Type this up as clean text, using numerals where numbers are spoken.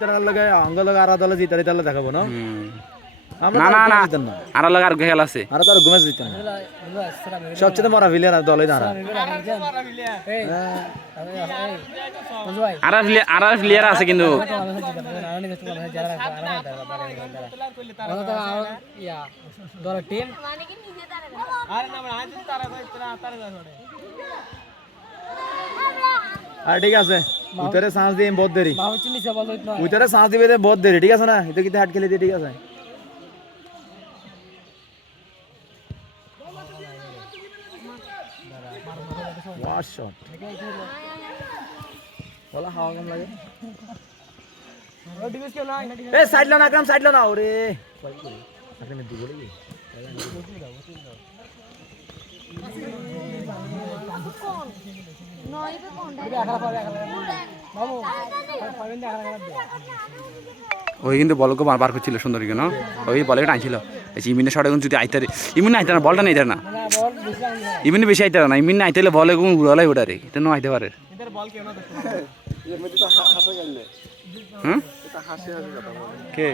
লাগে আঙ্গ লাগে আর দলে জিতারে তাহলে দেখাবো না না না না আর লাগে আর খেলা আছে আর তো আর ঘুমে জিত না সবচেয়ে মরা ফিলিয়ার দলে না আর প্লেয়ার আছে কিন্তু আর ঠিক আছে উতরে सांस দিয়ে বহুত দেরি উতরে सांस দিবে বহুত দেরি ঠিক আছে না এটা কিতে হাট খেলে দিয়ে ঠিক আছে ওয়াশ শট বলা হাওয়া কম লাগে এ সাইড লো না আকরাম সাইড লো না ওরে আকরাম দি বলে ওই কিন্তু বলকে বার করছিল সুন্দর কেন ওই বলে টানছিল ইমিনের শটে যদি আইতে ইমিন আইতে না বলটা নেই না ইমিন বেশি আইতে না ইমিন আইতে বলে উড়ালাই ওটারে এটা নো আইতে পারে কে